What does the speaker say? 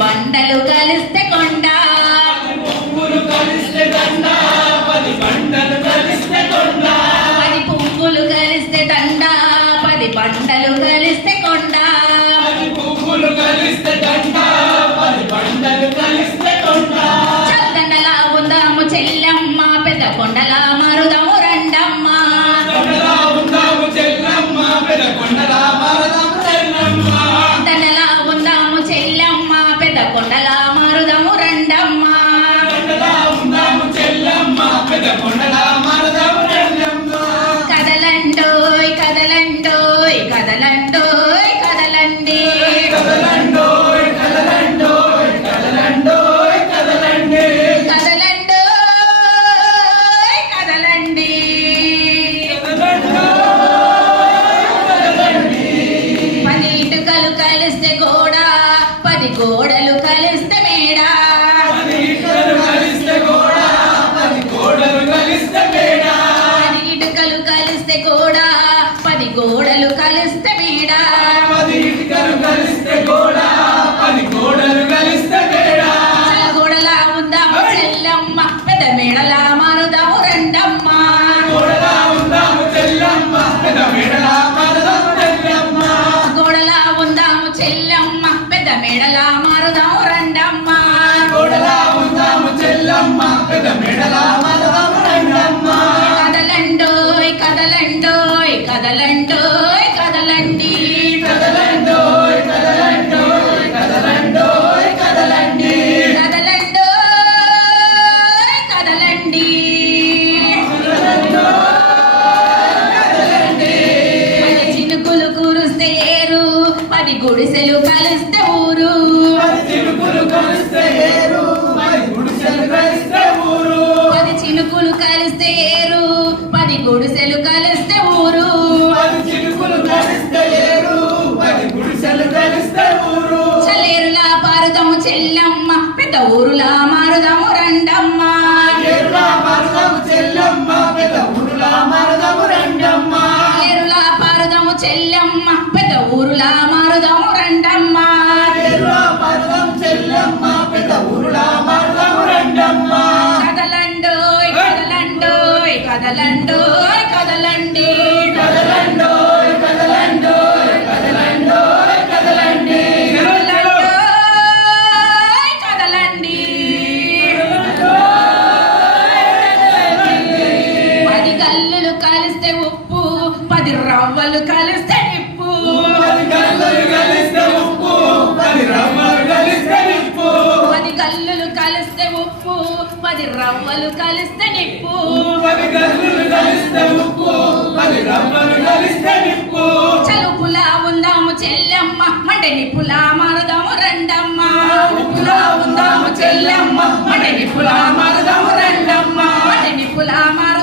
బండలు కలిస్తే కొండ, 10 పువ్వులు కలిస్తే దండ, 10 బండలు కలిస్తే కొండ, 10 పువ్వులు కలిస్తే దండ, 10 బండలు కలిస్తే కొండ, 10 పువ్వులు కలిస్తే దండ, 10 బండలు కలిస్తే కొండ. చల్దండలా ఉందాము చెల్లెమ్మ, పెద్ద కొండలా మారుదాము రండమ్మ. కొండలా ఉందాము చెల్లమ్మ, పెద్ద కొండలా మారదాము చెల్లమ్మ. దండలా ఉందాము చెల్లెమ్మ, పెద్ద కొండలా మారుదాము రండమ్మ. కొండలా ఉందాము చెల్లమ్మ, పెద్ద కొండలా మారదాము చెల్లమ్మ. కదలండోయ్ కదలండోయ్ కదలండోయ్ కదలండి, కదలండోయ్ కదలండోయ్ కదలండోయ్ కదలండి, కదలండోయ్ కదలండి. కదలండి. 10 ఇటుకలు కలిస్తే గోడ, 10 గోడలు కలిస్తే మేడ, 10 ఇటుకలు కలిస్తే గోడ, 10 గోడలు కలిస్తే మేడ. 10 ఇటుకలు కలిస్తే గోడ, 10 గోడలు కలిస్తే మేడ. 10 ఇటుకలు కలిస్తే గోడ, 10 గోడలు కలిస్తే మేడ. గోడలా ఉందాము చెల్లమ్మ, పెద్ద మేడలా మారుదాము రండమ్మ. గోడలా ఉందాము చెల్లమ్మ, పెద్ద మేడలా మారదాము చెల్లమ్మ. గోడలా ఉందాము చెల్లమ్మ, పెద్ద మేడలా మారుదాము రండమ్మ. గోడలా ఉందాము చెల్లమ్మ, పెద్ద మేడలా మారదాము రండమ్మ. కదలండోయ్ కదలండోయ్ కదలండోయ్ కదలండి, కదలండోయ్ కదలండోయ్ కదలండోయ్ కదలండి, కదలండోయ్ కదలండి. కదలండి. 10 చినుకులు కురుస్తే ఏరు, 10 గుడిసెలు కలిస్తే ఊరు, 10 చినుకులు కలిస్తే ఏరు, 10 గుడిసెలు కలిస్తే ఊరు. 10 చినుకులు కలిస్తే ఏరు, 10 గుడిసెలు కలిస్తే ఊరు. 10 చినుకులు కలిస్తే ఏరు, 10 గుడిసెలు కలిస్తే ఊరు. చలేరులా పారుదాము చెల్లమ్మ, పెద్ద ఊరులా మారుదాము రండమ్మ. ఏరులా మారదాము చెల్లమ్మ, పెద్ద ఊరులా మారదాము రండమ్మ. చలేరులా పారుదాము చెల్లమ్మ, పెద్ద ఊరులా మారుదాము రండమ్మ. ఏరులా మారదాము చెల్లమ్మ, పెద్ద ఊరులా మారదాము రండమ్మ. కదలండోయ్ కదలండోయ్ కదలండోయ్ కదలండి, కదలండోయ్ కదలండోయ్ కదలండోయ్ కదలండి, కదలండోయ్ కదలండి. 10 కల్లులు కలిస్తే ఉప్పు, 10 రవ్వలు కలిస్తే నిప్పు, 10 కళ్ళలు కలిస్తే ఉప్పు, 10 రవ్వలు కలిస్తే నిప్పు. 10 కల్లులు కలిస్తే ఉప్పు, 10 రవ్వలు కలిస్తే నిప్పు. 10 కళ్ళలు కలిస్తే ఉప్పు, 10 రవ్వలు కలిస్తే నిప్పు. చలుపులా ఉందాము చెల్లమ్మ, మండే నిప్పులా మారుదాము రండమ్మ. నిప్పులా ఉందాము చెల్లమ్మ, మండే నిప్పులా మారదాము రండమ్మ. మండే నిప్పులా మారు